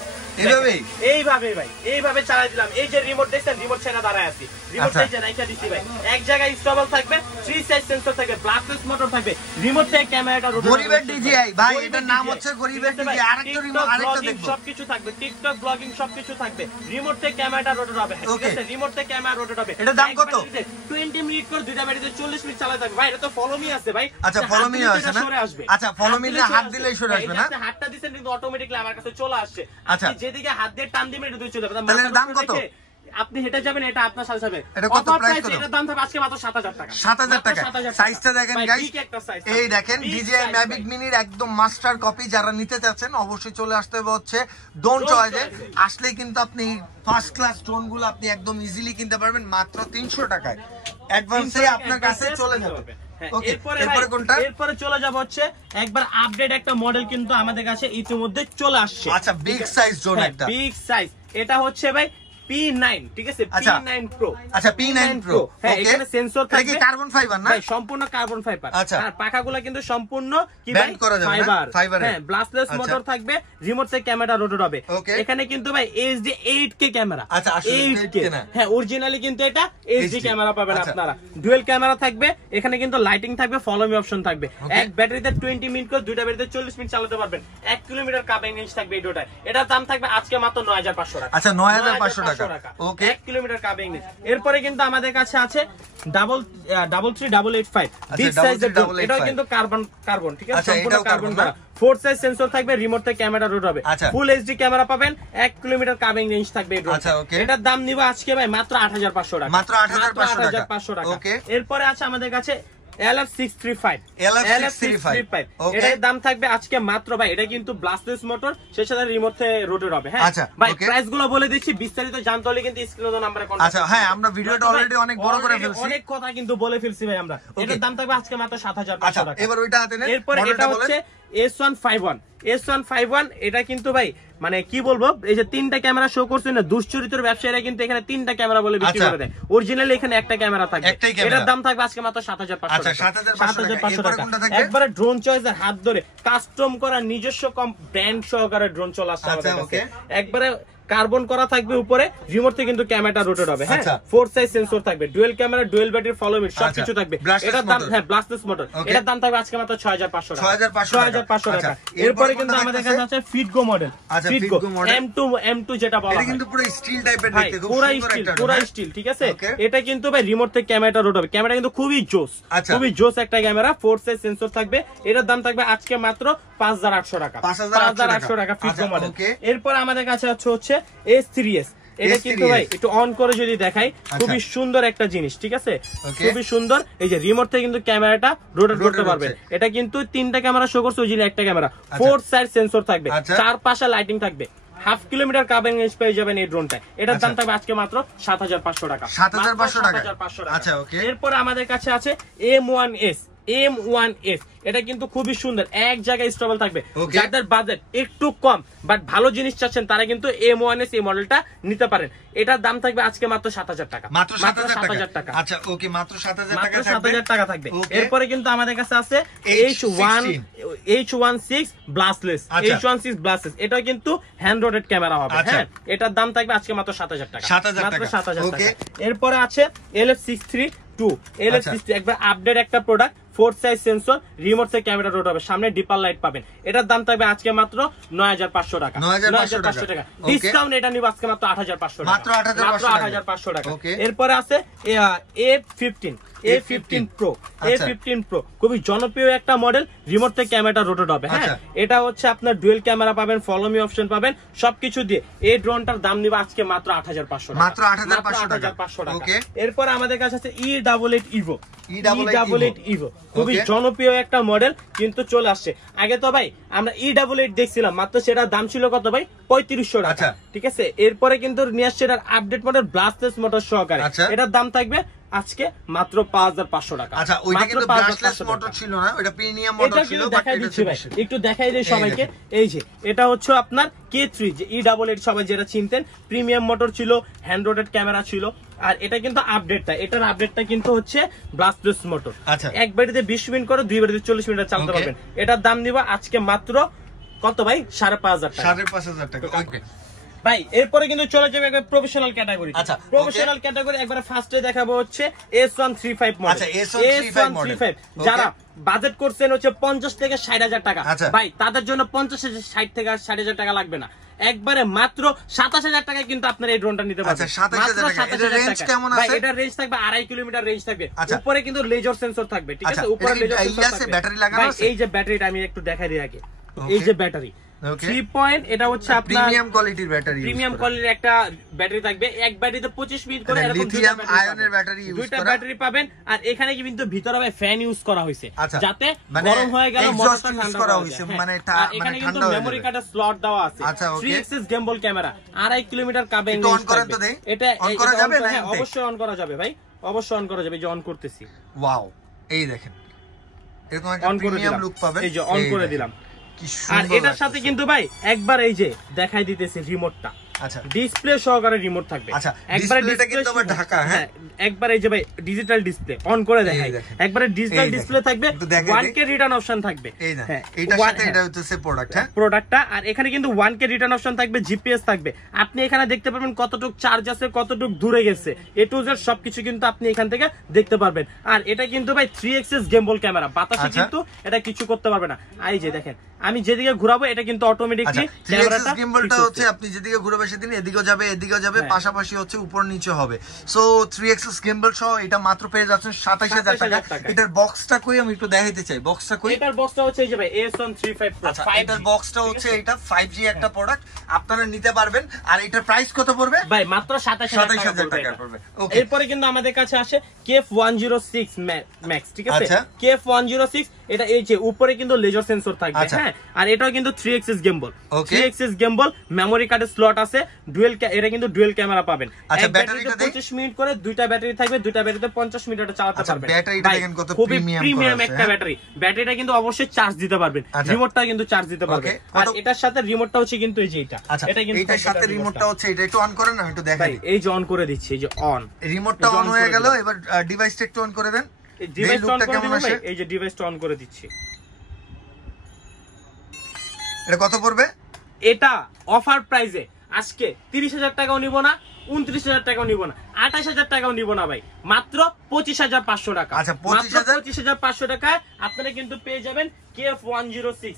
এইভাবে ভাই, এইভাবে চালাই দিলাম। এই যে রিমোট দেখছেন, রিমোট ছেড়ে দাঁড়ায় আছি, রিমোট থেকে রাইখা দিছি ভাই। এক জায়গায় স্টেবল থাকবে, 3 সাইজ সেন্সর থাকবে, ব্লাস্টলেস মোটর থাকবে, রিমোট থেকে ক্যামেরাটা রোটেট হবে। গরিবের DJI ভাই, এটার নাম হচ্ছে গরিবের DJI। আরেকটা রিমোট, আরেকটা দেখো, সবকিছু থাকবে, টিকটক ব্লগিং সবকিছু থাকবে, রিমোট থেকে ক্যামেরাটা রোটেট হবে। ঠিক আছে, রিমোট থেকে ক্যামেরা রোটেট হবে। এটার দাম কত? 20 মিনিট করে দুইটা ব্যাটারিতে 40 মিনিট চালাতে থাকবে ভাই। এটা তো ফলো মি আছে ভাই। আচ্ছা ফলো মি আছে না? আচ্ছা ফলো মি তে হাত দিলেই সরে আসবে না? হাতটা দিছেন কিন্তু অটোমেটিক্যালি আমার কাছে চলে আসছে। আচ্ছা যেদিকে হাত দিয়ে টান দিবেন এটা দুই চলে যাবে। তাহলে দাম কত? আপনি হেঁটে যাবেন, এটা আপনার সাথে যাবে। এটা কত প্রাইস কত? এটার দাম থাকবে আজকে মাত্র 7000 টাকা, 7000 টাকা। সাইজটা দেখেন গাইস, এই দেখেন DJI Mavic Mini এর একদম মাস্টার কপি। যারা নিতে চাচ্ছেন অবশ্যই চলে আসতে হবে হচ্ছে ডোন চয়েসে। আসলেই কিন্তু আপনি ফার্স্ট ক্লাস ড্রোন গুলো আপনি একদম ইজিলি কিনতে পারবেন মাত্র 300 টাকায়। অ্যাডভান্সে আপনার কাছে চলে যাবে। এরপরে চলে যাব হচ্ছে একবার আপডেট একটা মডেল কিন্তু আমাদের কাছে ইতিমধ্যে চলে আসছে। আচ্ছা বিগ সাইজ ড্রোন, একটা বিগ সাইজ। এটা হচ্ছে ভাই P9, ঠিক আছে, P9 Pro। আচ্ছা P9 Pro, হ্যাঁ এখানে সেন্সর থাকবে, এটা কি কার্বন ফাইবার না? ভাই সম্পূর্ণ কার্বন ফাইবার। আর পাখাগুলো কিন্তু সম্পূর্ণ কি ভাই ফাইবার। হ্যাঁ ব্লাস্টলেস মোটর থাকবে, রিমোট থেকে ক্যামেরা রোটেট হবে। এখানে কিন্তু ভাই HD 8K ক্যামেরা। আচ্ছা 8K না, হ্যাঁ অরিজিনালি কিন্তু এটা HD ক্যামেরা পাবেন আপনারা। ডুয়াল ক্যামেরা থাকবে, এখানে কিন্তু লাইটিং থাকবে, ফলো মি অপশন থাকবে। এক ব্যাটারিতে 20 মিনিট করে, দুইটা ব্যাটারিতে 40 মিনিট চালাতে পারবেন। 1 কিলোমিটার কাপিং রেঞ্জ থাকবে এই দুটায়। এটার দাম থাকবে আজকে মাত্র 9500 টাকা। আচ্ছা 9500 টাকা। ওকে 1 কিলোমিটার কাপিং রেঞ্জ। এরপরে কিন্তু আমাদের কাছে আছে 3385 বিগ সাইজের ড্রোন। এটাও কিন্তু কার্বন, ঠিক আছে, সম্পূর্ণ কার্বন করা। 4 সাইজ সেন্সর থাকবে, রিমোট থেকে ক্যামেরা রোটেট হবে, ফুল এইচডি ক্যামেরা পাবেন, 1 কিলোমিটার কাপিং রেঞ্জ থাকবে এই ড্রোন। এটার দাম নিব আজকে ভাই মাত্র 8500 টাকা, মাত্র 8500 টাকা। এরপরে আছে আমাদের কাছে LF635। এটার দাম থাকবে আজকে মাত্র ভাই, এটা কিন্তু ব্লাস্টলেস মোটর, সেই সাথে রিমোট থেকে রোটেট হবে। হ্যাঁ ভাই প্রাইস গুলো বলে দিচ্ছি, বিস্তারিত জানতে হলে কিন্তু স্ক্রিনে নাম্বারে কন্টাক্ট। আচ্ছা হ্যাঁ আমরা ভিডিওটা অলরেডি অনেক বড় করে ফেলছি, অনেক কথা কিন্তু বলে ফেলছি ভাই আমরা। এটার দাম থাকবে আজকে মাত্র 7500 টাকা। এবার ওইটা হাতে নেন। এরপর এটা হচ্ছে S151। এটা কিন্তু ভাই মানে কি বলবো, এই যে 3টা ক্যামেরা শো করছে না, দুশ্চরিত্র ব্যবসায়ীরা কিন্তু এখানে 3টা ক্যামেরা বলে বিক্রি করে দেয়। অরিজিনালি এখানে একটা ক্যামেরা থাকবে, এটার দাম থাকবে আজকে মাত্র 7500 টাকা। 7500 টাকা। একবারে ড্রোন চয়েসের হাত ধরে কাস্টম করা নিজস্ব ব্র্যান্ড সহকারে ড্রোন চলে আসছে আমাদের কাছে। একবারে কার্বন করা থাকবে উপরে, রিমোট থেকে কিন্তু ক্যামেরাটা রোটেট হবে। হ্যাঁ 4 সাইজ সেন্সর থাকবে, dual camera, dual battery, follow me সবকিছু থাকবে। এটার দাম হ্যাঁ ব্লাস্টলেস মোটর, এটার দাম থাকবে আজকে মাত্র 6500 টাকা, 6500 টাকা। এরপরে কিন্তু আমাদের কাছে আছে ফিটগো মডেল, ফিটগো M2 যেটা বলা হয়, এটা কিন্তু পুরো স্টিল টাইপের দেখতে, খুব সুন্দর একটা, পুরো স্টিল, ঠিক আছে। এটা কিন্তু ভাই রিমোট থেকে ক্যামেরাটা রোটেট হবে। ক্যামেরা কিন্তু খুবই জোস, খুবই জোস একটা ক্যামেরা, 4 সাইজ সেন্সর থাকবে। এটার দাম থাকবে আজকে মাত্র 5800 টাকা, 5800 টাকা ফিটগো মডেল। এরপর আমাদের কাছে হচ্ছে S3S। এটা কিন্তু ভাই একটু অন করে যদি দেখাই, খুবই সুন্দর একটা জিনিস, ঠিক আছে, খুবই সুন্দর। এই যে রিমোট থেকে কিন্তু ক্যামেরাটা রোটেট করতে পারবেন। এটা কিন্তু 3টা ক্যামেরা শো করছে, ওই একটা ক্যামেরা, 4 সাইড সেন্সর থাকবে, চারপাশে লাইটিং থাকবে। হাফ কিলোমিটার কাভারিং রেঞ্জ পেয়ে যাবেন এই ড্রোনটা। এটার দাম থাকবে আজকে মাত্র 7500 টাকা। 7500 টাকা। আচ্ছা ওকে। এরপরে আমাদের কাছে আছে M1S। এটা কিন্তু খুবই সুন্দর, এক জায়গায় স্টেবল থাকবে। যাদের বাজেট একটু কম বাট ভালো জিনিস চাচ্ছেন তারা কিন্তু M1S এই মডেলটা নিতে পারেন। এটার দাম থাকবে আজকে মাত্র 7000 টাকা। মাত্র 7000 টাকা। আচ্ছা ওকে, মাত্র 7000 টাকা থাকবে। 7000 টাকা থাকবে। এরপরে কিন্তু আমাদের কাছে আছে H16 ব্লাস্টলেস। H16 ব্লাস্টলেস এটা কিন্তু হ্যান্ড রোটেড ক্যামেরা হবে। হ্যাঁ, এটার দাম থাকবে আজকে মাত্র 7000 টাকা। মাত্র 7000 টাকা। এরপরে আছে LF632। LF632 একবার আপডেট একটা প্রোডাক্ট, 4 সাইজ সেন্সর, রিমোট থেকে ক্যামেরা রোট হবে, সামনে ডিপার লাইট পাবেন। এটার দাম থাকবে আজকে মাত্র 9500 টাকা। 9500 টাকা ডিসকাউন্ট, এটা নিব আজকে মাত্র 8500 টাকা। মাত্র 8500 টাকা। এরপরে আছে A15 Pro। A15 Pro খুবই জনপ্রিয় একটা মডেল, রিমোট থেকে ক্যামেরাটা রোটেট হবে। হ্যাঁ, এটা হচ্ছে আপনার ডুয়েল ক্যামেরা পাবেন, ফলো মি অপশন পাবেন, সবকিছু দিয়ে এই ড্রোনটার দাম নিব আজকে মাত্র 8500 টাকা। মাত্র 8500 টাকা। এরপর আমাদের কাছে আছে E88 Evo। E88 Evo খুবই জনপ্রিয় একটা মডেল, কিন্তু চলে আসছে। আগে তো ভাই আমরা E88 দেখছিলাম, মাত্র সেটার দাম ছিল কত ভাই? 3500 টাকা। ঠিক আছে, এরপরে কিন্তু নিয়ে আসছে এটার আপডেট মডেল ব্লাস্টলেস মোটর সহকারে। এটার দাম থাকবে আজকে মাত্র 5500 টাকা। আচ্ছা, ওইটা কিন্তু ব্লাস্টলেস মোটর ছিল না, ওটা প্রিমিয়াম মোটর ছিল। দেখাই দিচ্ছি ভাই, একটু দেখাই দেই সবাইকে। এই যে এটা হচ্ছে আপনার K3, যে E88 সবাই যেটা চিনতেন, প্রিমিয়াম মোটর ছিল, হ্যান্ড রোটেড ক্যামেরা ছিল। আর এটা কিন্তু আপডেটটা, এটার আপডেটটা কিন্তু হচ্ছে ব্লাস্টলেস মোটর। এক ব্যাটারিতে 20 মিনিট করে 2 ব্যাটারিতে 40 মিনিট চালাতে পারবেন। এটার দাম নিব আজকে মাত্র কত ভাই? 5500 টাকা। 5500 টাকা। ওকে ভাই, এরপরে কিন্তু চলে যাবে একবার প্রফেশনাল ক্যাটাগরি। আচ্ছা, প্রফেশনাল ক্যাটাগরি একবার ফার্স্টে দেখাবো হচ্ছে S135 মডেল। আচ্ছা, S135 যারা বাজেট করছেন হচ্ছে 50 থেকে 60000 টাকা, ভাই তাদের জন্য 50 থেকে 60000 টাকা লাগবে না, একবারে মাত্র 27000 টাকায় কিন্তু আপনারা এই ড্রোনটা নিতে পারবেন। আচ্ছা, 27000 টাকা। এটা রেঞ্জ কেমন আছে? ভাই এটা রেঞ্জ থাকবে 2.5 কিলোমিটার রেঞ্জ থাকবে। উপরে কিন্তু লেজার সেন্সর থাকবে। ঠিক আছে, উপরে লেজার সেন্সর থাকবে। ব্যাটারি লাগানো আছে। এই যে ব্যাটারিটা আমি একটু দেখাই দিই আগে। এই যে ব্যাটারি 3 পয়েন্ট, এটা হচ্ছে আপনার প্রিমিয়াম কোয়ালিটির ব্যাটারি। প্রিমিয়াম কোয়ালিটির একটা ব্যাটারি থাকবে। এক ব্যাটারিতে 25 মিনিট করে এরকম লিথিয়াম আয়নের ব্যাটারি ইউজ করা, দুইটা ব্যাটারি পাবেন। আর এখানে কিন্তু ভিতরে ভাই ফ্যান ইউজ করা হয়েছে, যাতে গরম হয়ে গেল মোটরটা ঠান্ডা করা হয়েছে। মানে এখানে কিন্তু মেমরি কার্ডের স্লট দেওয়া আছে। 3 এক্সিস গিম্বল ক্যামেরা, 2.5 কিলোমিটার কাবেং রেঞ্জ থাকবে। এটা অন করা যাবে না? হ্যাঁ, অবশ্যই অন করা যাবে ভাই, অবশ্যই অন করা যাবে। এই যে অন করতেছি। ওয়াও, এই দেখেন এরকম একটা প্রিমিয়াম লুক পাবেন। এই যে অন করে দিলাম। আর এটার সাথে কিন্তু ভাই একবার এই যে দেখাই দিতেছি রিমোটটা। আচ্ছা, ডিসপ্লে সহকারে রিমোট থাকবে। আচ্ছা, একবারে ডিসপ্লেটা কিন্তু আবার ঢাকা। হ্যাঁ, একবার এই যে ভাই ডিজিটাল ডিসপ্লে অন করে দেখাই, একবারে ডিজিটাল ডিসপ্লে থাকবে, 1K রিটার্ন অপশন থাকবে। হ্যাঁ, এটার সাথে এটা হচ্ছে প্রোডাক্ট। হ্যাঁ, প্রোডাক্টটা। আর এখানে কিন্তু 1K রিটার্ন অপশন থাকবে, জিপিএস থাকবে। আপনি এখানে দেখতে পারবেন কতটুকু চার্জ আছে, কতটুকু দূরে গেছে, A to Z সবকিছু কিন্তু আপনি এখান থেকে দেখতে পারবেন। আর এটা কিন্তু ভাই 3 এক্সিস গিম্বল ক্যামেরা, বাতাসে কিন্তু এটা কিছু করতে পারবে না। এই যে দেখেন আমি যেদিকে ঘোরাবো এটা কিন্তু অটোমেটিকলি ক্যামেরাটা গিম্বলটা হচ্ছে আপনি যেদিকে ঘুরাবে সেদিন এদিকেও যাবে এদিকেও যাবে, পাশাপাশি হচ্ছে উপর নিচে হবে। সো 3 এক্সিস গিম্বল সহ এটা মাত্র পেয়ে যাচ্ছেন 27000 টাকা। এটার বক্সটা কই আমি একটু দেখাইতে চাই। বক্সটা কই? এটার বক্সটা হচ্ছে এই যে ভাই S135 Pro। আচ্ছা, এটার বক্সটা হচ্ছে এটা 5G একটা প্রোডাক্ট, আপনারা নিতে পারবেন। আর এটার প্রাইস কত পড়বে ভাই? মাত্র 27000 টাকা পড়বে। ওকে, এরপরে কিন্তু আমাদের কাছে আসে KF106 Max। ঠিক আছে, KF106 এটা এই যে উপরে কিন্তু লেজার সেন্সর থাকবে। হ্যাঁ, আর এটাও কিন্তু 3 axis gimbal. 3 axis gimbal, memory কার্ডের স্লট আছে, ডুয়েল, এটা কিন্তু ডুয়েল ক্যামেরা পাবেন। আচ্ছা, ব্যাটারিটা 25 মিনিট করে দুইটা ব্যাটারি থাকবে, দুইটা ব্যাটারিতে 50 মিনিট চালাতে পারবেন। ব্যাটারিটা দেখেন কত প্রিমিয়াম একটা ব্যাটারি। ব্যাটারিটা কিন্তু অবশ্যই চার্জ দিতে পারবেন, রিমোটটা কিন্তু চার্জ দিতে পারবেন। আর এটার সাথে রিমোটটা হচ্ছে কিন্তু এই যে এটা, এটা কিন্তু এটার সাথে রিমোটটা হচ্ছে এটা। একটু অন করেন না, একটু দেখাই। এই যে অন করে দিচ্ছি, এই যে অন, রিমোটটা অন হয়ে গেল। এবার ডিভাইসটা একটু অন করে দেন। ডিভাইসটা অন করে দিন ভাই। এই যে ডিভাইসটা অন করে দিচ্ছি। এটা কত পড়বে? এটা অফার প্রাইসে আজকে 30000 টাকাও নিব না, 29000 টাকাও নিব না, 28000 টাকাও নিব না ভাই, মাত্র 25500 টাকা। আচ্ছা, 25500 টাকায় আপনারা কিন্তু পেয়ে যাবেন KF106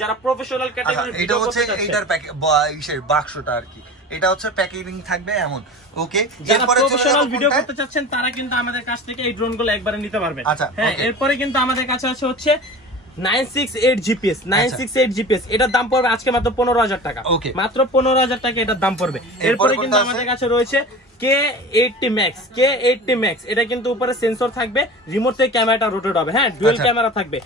যারা প্রফেশনাল ক্যাটাগরি। এটা হচ্ছে এইটার বাক্সটা আর কি, এটা হচ্ছে প্যাকেজিং থাকবে এমন। ওকে, যারা প্রফেশনাল ভিডিও করতে চাচ্ছেন তারা কিন্তু আমাদের কাছ থেকে এই ড্রোনগুলো একবারে নিতে পারবেন। হ্যাঁ, এরপরে কিন্তু আমাদের কাছে আছে হচ্ছে 968 GPS। 968 GPS এটার দাম পড়বে আজকে মাত্র 15000 টাকা। মাত্র 15000 টাকা এটার দাম পড়বে। এরপরে কিন্তু আমাদের কাছে রয়েছে K80 Max এটা কিন্তু উপরে সেন্সর থাকবে, রিমোট থেকে ক্যামেরাটা রোটেট হবে, হ্যাঁ ডুয়াল ক্যামেরা থাকবে।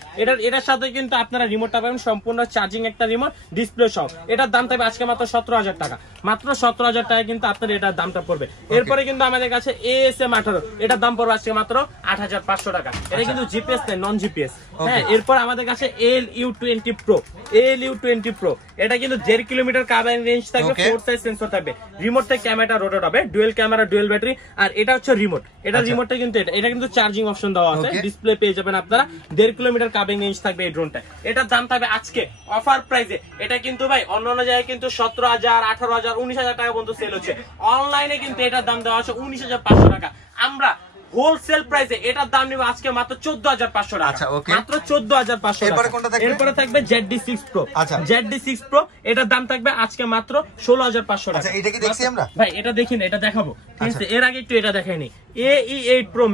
এটার সাথে কিন্তু আপনারা রিমোটটা পাবেন সম্পূর্ণ চার্জিং একটা রিমোট, ডিসপ্লে সহ। এটার দাম থাকবে আজকে মাত্র 17,000 টাকা, মাত্র 17,000 টাকা কিন্তু আপনার এটার দামটা পড়বে। এরপরে কিন্তু আমাদের কাছে ASM 18, এটার দাম পড়বে আজকে মাত্র 8,500 টাকা। এটা কিন্তু জিপিএস নেই, নন জিপিএস। হ্যাঁ, এরপর আমাদের কাছে ALU20 Pro, এটা কিন্তু 1.5 কিলোমিটার কাভারিং রেঞ্জ থাকবে, 4 সাইজ সেন্সর থাকবে, রিমোট থেকে ক্যামেরাটা রোটেট হবে, ডুয়াল ক্যামেরা ডুয়াল ব্যাটারি। আর এটা হচ্ছে রিমোট, এটা রিমোটটা কিন্তু এটা কিন্তু চার্জিং অপশন দেওয়া আছে, ডিসপ্লে পেয়ে যাবেন আপনারা। 1.5 কিলোমিটার কাভারিং রেঞ্জ থাকবে এই ড্রোনটা। এটার দাম থাকবে আজকে অফার প্রাইসে, এটা কিন্তু ভাই অন্যান্য জায়গায় কিন্তু 17,000, 18,000, 19,000 টাকা পর্যন্ত সেল হচ্ছে, অনলাইনে কিন্তু এটার দাম দেওয়া হচ্ছে 19,500 টাকা। আমরা হোলসেল প্রাইসে এটার দাম নিব আজকে মাত্র 14,500 টাকা, মাত্র 14,500 টাকা। এরপরে থাকবে ZD6 Pro, ZD6 Pro এটার দাম থাকবে আজকে মাত্র 16,500 টাকা। এটা কি দেখছি আমরা ভাই? এটা দেখিন, এটা দেখাবো, ঠিক আছে? এর আগে একটু এটা দেখাইনি, AE8 Pro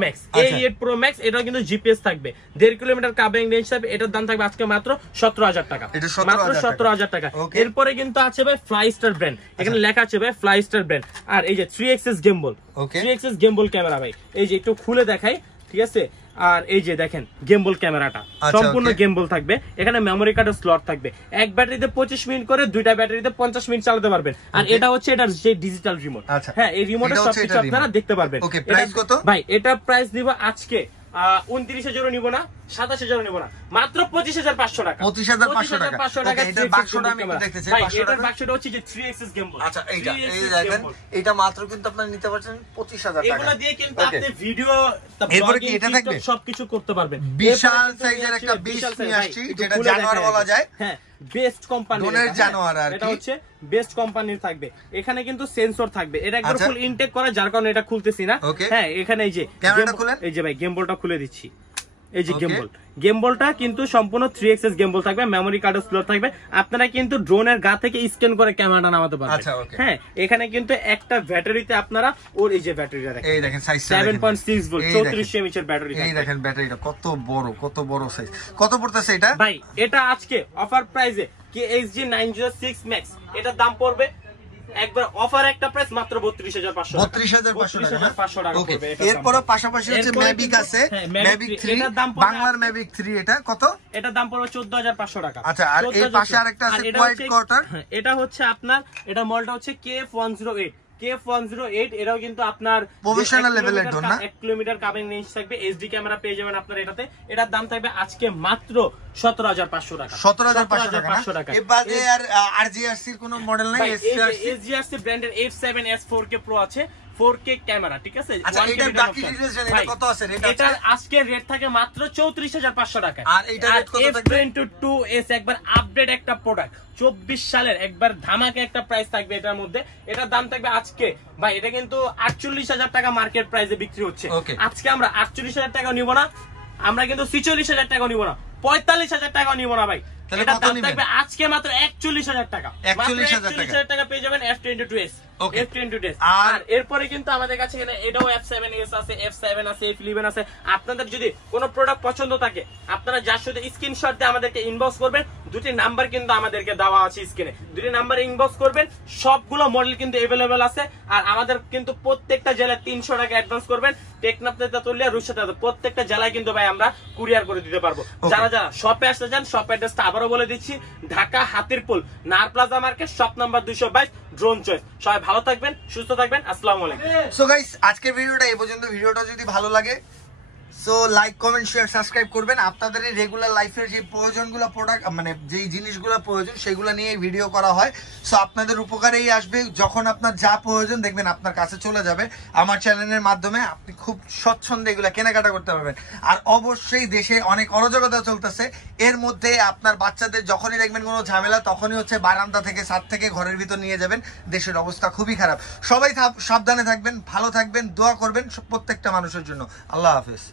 Max, এটা কিন্তু জিপিএস থাকবে, 1.5 কিলোমিটার কাভারিং রেঞ্জ থাকবে। এটার দাম থাকবে আজকে মাত্র 17,000 টাকা, মাত্র 17,000 টাকা। এরপরে কিন্তু আছে ভাই ফ্লাইস্টার ব্র্যান্ড, এখানে লেখা আছে ভাই ফ্লাইস্টার ব্র্যান্ড। আর এই যে 3 axis গেম্বল ক্যামেরা ভাই, এই যে একটু খুলে দেখাই, ঠিক আছে? আর এই যে দেখেন গেম্বল ক্যামেরাটা সম্পূর্ণ গেম্বল থাকবে, এখানে মেমোরি কার্ডের স্লট থাকবে, এক ব্যাটারিতে 25 মিনিট করে, দুইটা ব্যাটারিতে 50 মিনিট চালাতে পারবেন। আর এটা হচ্ছে এটার যে ডিজিটাল রিমোট, হ্যাঁ এই রিমোটের সবকিছু আপনারা দেখতে পারবেন। প্রাইস কত ভাই? এটা প্রাইস দিব আজকে 29,000 নিব না, 27,000 নিব না, মাত্র 25,500 টাকা, 25,500 টাকা। এটার বাক্সটা আমি দেখতেছি, এটার বাক্সটা হচ্ছে যে 3 axis গেম্বল। আচ্ছা, এইটা এই দেখেন, এটা মাত্র কিন্তু আপনারা নিতে পারছেন 25,000 টাকা। এগুলা দিয়ে কিন্তু আপনি ভিডিও, এরপরে কি এটা থাকবে? সবকিছু করতে পারবেন। বিশাল সাইজের একটা বিশ নিয়ে আসছি, যেটা জানোয়ার বলা যায়। হ্যাঁ, বেস্ট কোম্পানি, জানোয়ার আর এটা হচ্ছে বেস্ট কোম্পানির থাকবে। এখানে কিন্তু সেন্সর থাকবে, এটা একবার ফুল ইনটেক করা, যার কারণে এটা খুলতেছি না। হ্যাঁ, এখানে এই যে ক্যামেরাটা খুলেন, এই যে ভাই গেমবলটা খুলে দিচ্ছি, এই যে গেমবলটা কিন্তু সম্পূর্ণ 3 axis গেমবল থাকবে, মেমোরি কার্ডের স্লট থাকবে। আপনারা কিন্তু ড্রোনের গা থেকে স্ক্যান করে ক্যামেরাটা নামাতে পারবেন। হ্যাঁ, এখানে কিন্তু একটা ব্যাটারিতে আপনারা, ওর এই যে ব্যাটারিটা দেখেন, এই দেখেন সাইজটা 7.6 ভোল্ট 34 mAh এর ব্যাটারি, এই দেখেন ব্যাটারিটা কত বড় সাইজ। কত পড়তেছে এটা ভাই? এটা আজকে অফার প্রাইসে KHG 906 Max, এটার দাম পড়বে একবার অফার একটা প্রাইস মাত্র 32,500 টাকা, 32,500 টাকা পড়বে। এরপর পাশাপাশি হচ্ছে ম্যাভিক আছে, ম্যাভিক 3, বাংলার ম্যাভিক 3, এটা কত? এটার দাম পড়বে 14,500 টাকা। আচ্ছা, আর এই পাশে আরেকটা আছে কোয়াড কোয়ার্টার, এটা হচ্ছে আপনার, এটা মডেলটা হচ্ছে KF108, এটাও কিন্তু আপনার প্রফেশনাল লেভেলের ড্রোন না, 1 কিলোমিটার কাভারিং রেঞ্জ থাকবে, এইচডি ক্যামেরা পেয়ে যাবেন আপনার এটাতে। এটার দাম থাকবে আজকে মাত্র 17,500 টাকা, 17,500 টাকা। এর বাদে আর RGRC এর কোনো মডেল নাই? SGRC ব্র্যান্ডের F7S 4K Pro আছে, 4K ক্যামেরা, ঠিক আছে? আচ্ছা, এটার বাকি ডিটেইলস এটা কত আছে? এটা আজকে রেট থাকে মাত্র 34,500 টাকা। আর এটা রেট কত থাকবে? F22S একবার আপডেট একটা প্রোডাক্ট, 24 সালের একবার ধামাকা একটা প্রাইস থাকবে এটার মধ্যে। এটার দাম থাকবে আজকে ভাই, এটা কিন্তু 48,000 টাকা মার্কেট প্রাইসে বিক্রি হচ্ছে, আজকে আমরা 48,000 টাকা নিব না, আমরা কিন্তু 46,000 টাকা নিব না, 45,000 টাকা নিব না ভাই। এটার দাম থাকবে আজকে মাত্র 41,000 টাকা, 41,000 টাকা পেয়ে যাবেন F22S। আর এরপরে কিন্তু আমাদের কাছে এটাও F7S আছে, F7 আছে, F11 আছে। আপনাদের যদি কোনো প্রোডাক্ট পছন্দ থাকে, আপনারা যার সাথে স্ক্রিনশট দিয়ে আমাদেরকে ইনবক্স করবেন, দুটি নাম্বার কিন্তু আমাদেরকে দেওয়া আছে স্ক্রিনে, দুটি নাম্বারে ইনবক্স করবেন। সবগুলো মডেল কিন্তু अवेलेबल আছে। আর আমাদের কিন্তু প্রত্যেকটা জেলায় 300 টাকা অ্যাডভান্স করবেন, টেকনাফ, তেতুলিয়া, রূপসা, প্রত্যেকটা জেলায় কিন্তু ভাই আমরা কুরিয়ার করে দিতে পারবো। যারা যারা শপে আসতে চান, শপ অ্যাড্রেসটা আবারও বলে দিচ্ছি, ঢাকা হাতিরপুল নার plaza market, shop number 222, drone choice. সবাই ভালো থাকবেন, সুস্থ থাকবেন, আসসালামু আলাইকুম। সো গাইস, আজকের ভিডিওটা এই পর্যন্ত। ভিডিওটা যদি ভালো লাগে, so like, comment, share, subscribe করবেন। আপনাদের এই রেগুলার লাইফের যে প্রয়োজনগুলো, প্রোডাক্ট মানে যেই জিনিসগুলো প্রয়োজন, সেগুলো নিয়ে ভিডিও করা হয়। সো আপনাদের উপকারেই আসবে, যখন আপনার যা প্রয়োজন দেখবেন আপনার কাছে চলে যাবে। আমার চ্যানেলের মাধ্যমে আপনি খুব স্বচ্ছন্দে এগুলো কেনাকাটা করতে পারবেন। আর অবশ্যই দেশে অনেক অরাজকতা চলতেছে, এর মধ্যে আপনার বাচ্চাদের যখনই দেখবেন কোনো ঝামেলা, তখনই হচ্ছে বারান্দা থেকে, ছাদ থেকে ঘরের ভিতর নিয়ে যাবেন। দেশের অবস্থা খুবই খারাপ। সবাই সাবধানে থাকবেন, ভালো থাকবেন, দোয়া করবেন প্রত্যেকটা মানুষের জন্য। আল্লাহ হাফেজ।